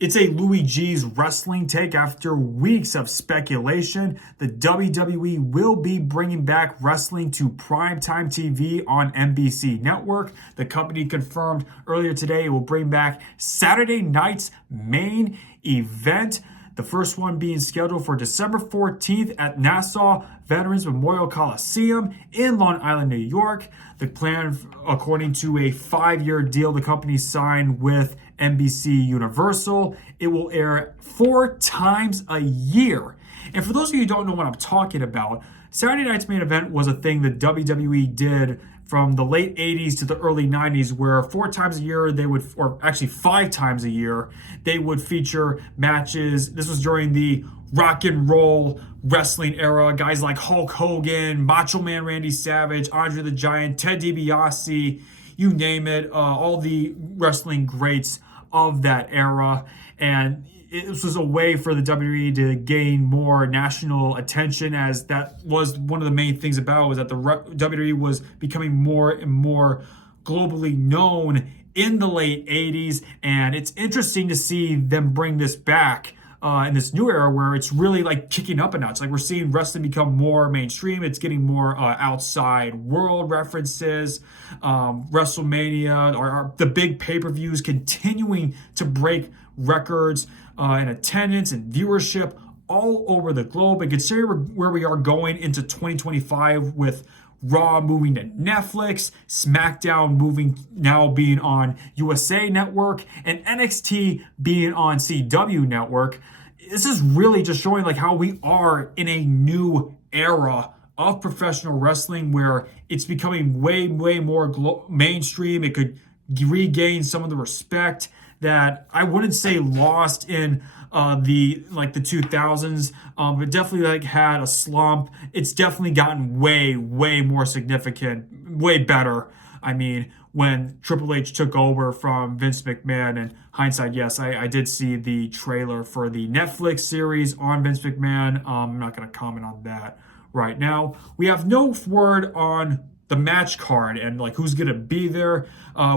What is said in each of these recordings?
It's a Louis G's wrestling take. After weeks of speculation, the WWE will be bringing back wrestling to Primetime TV on NBC Network. The company confirmed earlier today it will bring back Saturday night's main event. The first one being scheduled for December 14th at Nassau Veterans Memorial Coliseum in Long Island, New York. The plan, according to a 5-year deal the company signed with NBC Universal, it will air 4 times a year. And for those of you who don't know what I'm talking about, Saturday night's main event was a thing that WWE did from the late 80s to the early 90s, where 4 times a year they would, or actually 5 times a year, they would feature matches. This was during the rock and roll wrestling era. Guys like Hulk Hogan, Macho Man Randy Savage, Andre the Giant, Ted DiBiase, you name it, all the wrestling greats of that era. And this was a way for the WWE to gain more national attention, as that was one of the main things about it, was that the WWE was becoming more and more globally known in the late 80s. And it's interesting to see them bring this back in this new era where it's really like kicking up a notch. Like, we're seeing wrestling become more mainstream. It's getting more outside world references. WrestleMania, or the big pay-per-views continuing to break records in attendance and viewership all over the globe. And consider where we are going into 2025 with Raw moving to Netflix, SmackDown now being on USA Network, and NXT being on CW Network. This is really just showing like how we are in a new era of professional wrestling, where it's becoming way more mainstream. It could regain some of the respect that I wouldn't say lost in the 2000s, but definitely had a slump. It's definitely gotten way more significant, way better. I mean, when Triple H took over from Vince McMahon, and hindsight, yes, I did see the trailer for the Netflix series on Vince McMahon. I'm not going to comment on that right now. We have no word on the match card and like who's going to be there.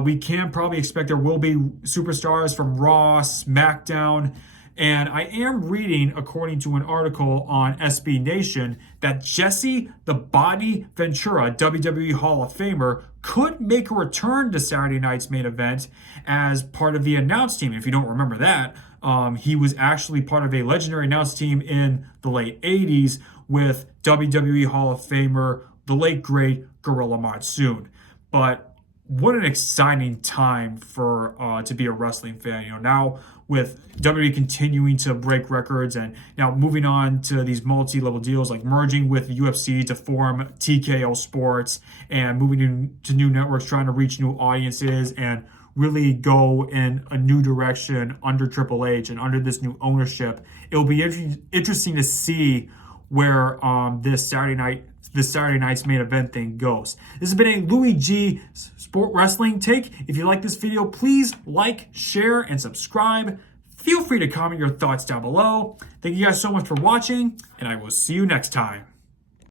We can probably expect there will be superstars from Raw, SmackDown, and I am reading, according to an article on SB Nation, that Jesse the Body Ventura, WWE Hall of Famer, could make a return to Saturday night's main event as part of the announce team. If you don't remember that, he was actually part of a legendary announce team in the late 80s with WWE Hall of Famer, the late great Gorilla Monsoon. But what an exciting time for to be a wrestling fan. You know, now with WWE continuing to break records, and now moving on to these multi-level deals, like merging with the UFC to form TKO Sports, and moving to new networks, trying to reach new audiences and really go in a new direction under Triple H and under this new ownership. It will be interesting to see where this Saturday night's main event thing goes. This has been a Louis G Sport Wrestling Take. If you like this video, please like, share, and subscribe. Feel free to comment your thoughts down below. Thank you guys so much for watching, and I will see you next time.